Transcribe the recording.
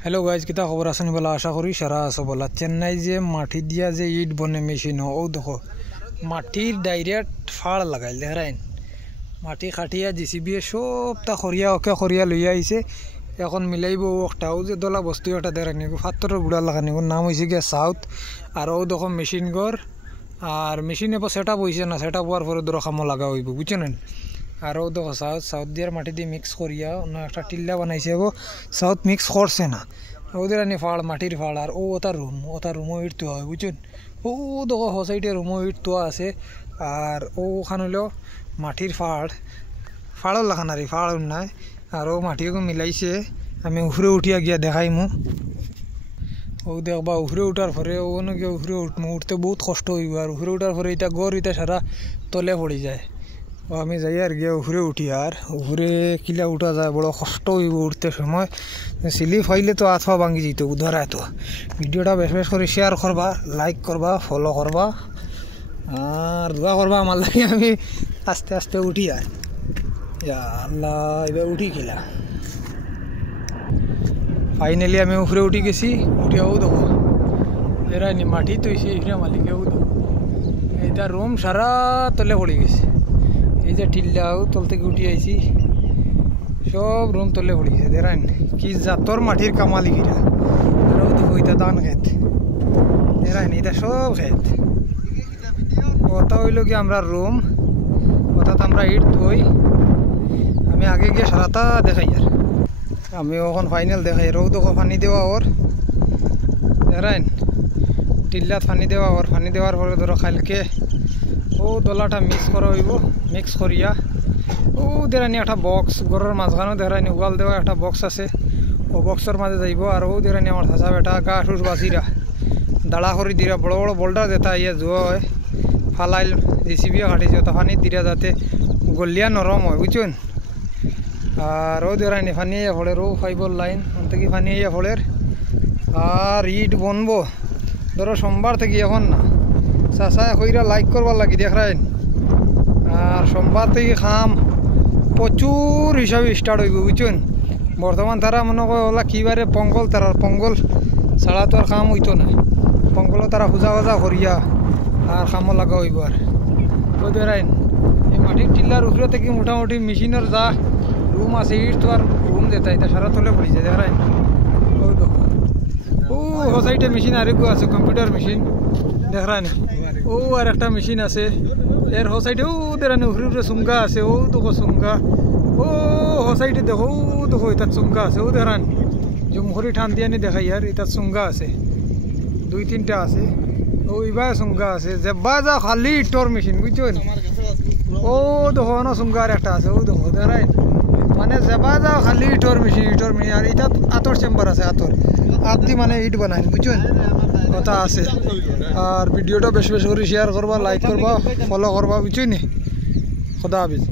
Hello guys किता खबर आसनी बोला आशा करी सारा आसो बोला चेन्नई जे माटी दिया जे इट बने मेशिन हो देखो माटिर डायरेक्ट फाड़ लगाइल देहराइन माटी खाटिया जेसीबी सब ता खरिया ओके खरिया लइया आइसे এখন মিলাইব ওটাও যে দলা বস্তু এটা দেরা নিগো ফাত্তর গুড়া লাগানি নাম হইছে গিয়া সাউথ আর ও দেখো মেশিন গর আর মেশিনে পর সেটআপ হইছে না সেটআপ হওয়ার পরে দরা কাম লাগা হইব বুঝছেন আর ও দেখো সাউথ দিয়ার মাটি দিয়ে মিক্স করিয়া না একটা টিল্লা বানাইছে গো সাউথ মিক্স করছে না ওদের আনি ফাড় মাটির ফাড় আর ও ওটা রুমও ইটতো হয় বুঝছেন ও দেখো হোসাইটে রুমও ইটতো আছে আর ওখান হলো মাটির ফাড়ও লাগানারি ফাড় নাই আর ও মাটিও মিলাইছে আমি উপরে উঠিয়া গিয়া দেখাইমু ও দেখবা উপরে উঠার পরে ও নাকি উপরে উঠতে বহুত কষ্ট হইব আর উপরে উঠার পরে এটা গড় এটা সারা তলে পড়ে যায় ও আমি যাই আর গিয়া উপরে উঠি আর উপরে কিলা উঠা যায় বড় কষ্ট হইব উঠতে সময় স্লিপ হইলে তো আথা ভাঙি যেত ধরা তো ভিডিওটা বেশ বেশ করে শেয়ার করবা লাইক করবা ফলো করবা আর দোয়া করবা আমার লাগে আমি আস্তে আস্তে উঠি আর আল্লাহ এবার উঠি খেলা ফাইনালি আমি উপরে উঠি গেছি উঠিয়াও দেখো এরা নি মাটি তো এখানে মালিকেও দেখো এইটা রুম সারা তলে পড়ে গেছে এই যে টিল্লাও তল থেকে উঠি আইছি সব রুম তলে পড়ে গেছে দেখান কি জাতর মাটির কামালি কিরা আরও দেখো এটা দান খেত দেখান এটা সব খেত ওটা হইল কি আমরা রুম অর্থাৎ আমরা ইট ধুই আমি আগে গিয়ে সারাটা দেখাই আর আমি ওখান ফাইনাল দেখাই রোগ দেখো পানি দেওয়া ওর দেখাইন টিল্লাত পানি দেওয়া ওর পানি দেওয়ার পরে ধরো কালকে ও দলাটা মিক্স করা হইব মিক্স করিয়া ও দেখানি একটা বক্স ঘরের মাঝখানেও দেখানি ওয়াল দেওয়া একটা বক্স আছে ও বক্সের মাঝে যাইব আর ও দেখানি আমার হাসা বেটা গা ঠুস বাসিরা দাঁড়া করে দিরা বড় বড় বোল্ডার যেটা ইয়ে জোয়া হয় ফালাইল জেসিবিও কাটিছে ওটা পানি দিরা যাতে গলিয়া নরম হয় বুঝছেন আর ও দেখানি পানি আইয়া ফলের ও ফাইবর লাইন থেকে পানি আইয়া ফলের আর ইট বনবো ধরো সোমবার থেকে এখন না চাচা কইরা লাইক করবার লাগি দেখাইন আর সোমবার থেকে খাম প্রচুর হিসাবে স্টার্ট হইব বুঝছেন বর্তমান তারা মনে করে ওলা কিবারে পঙ্গল তারা পঙ্গল ছাড়া তো আর খাম হইতো না পঙ্গলও তারা পূজা পূজা করিয়া আর খামও লাগা হইব আর তো দেখাইন এই মাটির টিল্লার উপরে থেকে মোটামুটি মেশিনের যা রুম আছে ইট তো আর রুম যেটা এটা সারা তলে পড়ে যায় দেখাইন ও দেখো ও হোসাইটে মেশিন আরেকও আছে কম্পিউটার মেশিন দেখানি ও আর একটা মেশিন আছে এর হোসাইটে ও দেখানি উপরে উপরে চুমকা আছে ও দেখো চুমকা ও হোসাইটে দেখো ও দেখো এটা চুমকা আছে ও দেখান জুমখড়ি ঠান দিয়ে দেখাই আর এটা চুমকা আছে দুই তিনটা আছে ও ইবার চুমকা আছে যেবা যা খালি ইটর মেশিন বুঝছেন ও দেখো না চুমকা আর একটা আছে ও দেখো দেখাই মানে যেবা যা খালি ইটর মেশিন আর এটা আতর চেম্বার আছে আতর আত্মি মানে ইট বানাই বুঝছেন কথা আছে আর ভিডিওটা বেশি বেশি করে শেয়ার করবা লাইক করবা ফলো করবা বুঝছেন খোদা হাফেজ।